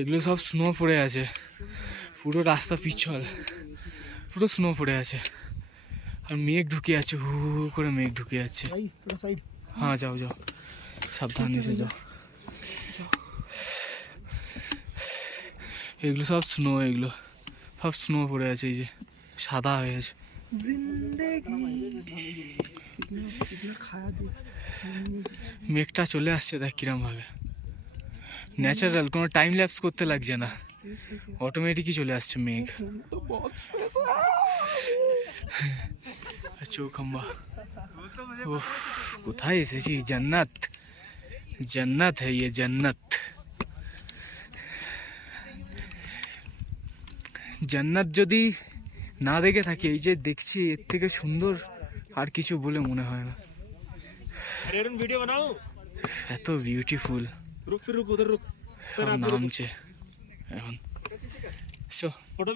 এগুলো সব স্নো পড়ে আছে, পুরো রাস্তা পিছল, পুরো স্নো পড়ে আছে। আর মেঘ ঢুকে আছে, হু হু করে মেঘ ঢুকে যাচ্ছে। হ্যাঁ যাও যাও, সাবধানে এসে যাও। এগুলো সব স্নো, এগুলো সব স্নো পড়ে আছে, এই যে সাদা হয়ে আছে। মেঘটা চলে আসছে, দেখ কিরম ভাবে ন্যাচারাল, কোনো টাইম ল্যাপস করতে লাগছে না, অটোমেটিকই চলে আসছে মেঘ। চৌখাম্বা, ও কোথায় এসেছি, জান্নাত, জান্নাত হ্যাঁ ইয়ে জান্নাত। জান্নাত যদি না দেখে থাকি, এই যে দেখছি এর থেকে সুন্দর আর কিছু বলে মনে হয় না। ভিডিও বানাও, এত বিউটিফুল। রুক ফির রুক, উধর রুক, সব নামছে এখন।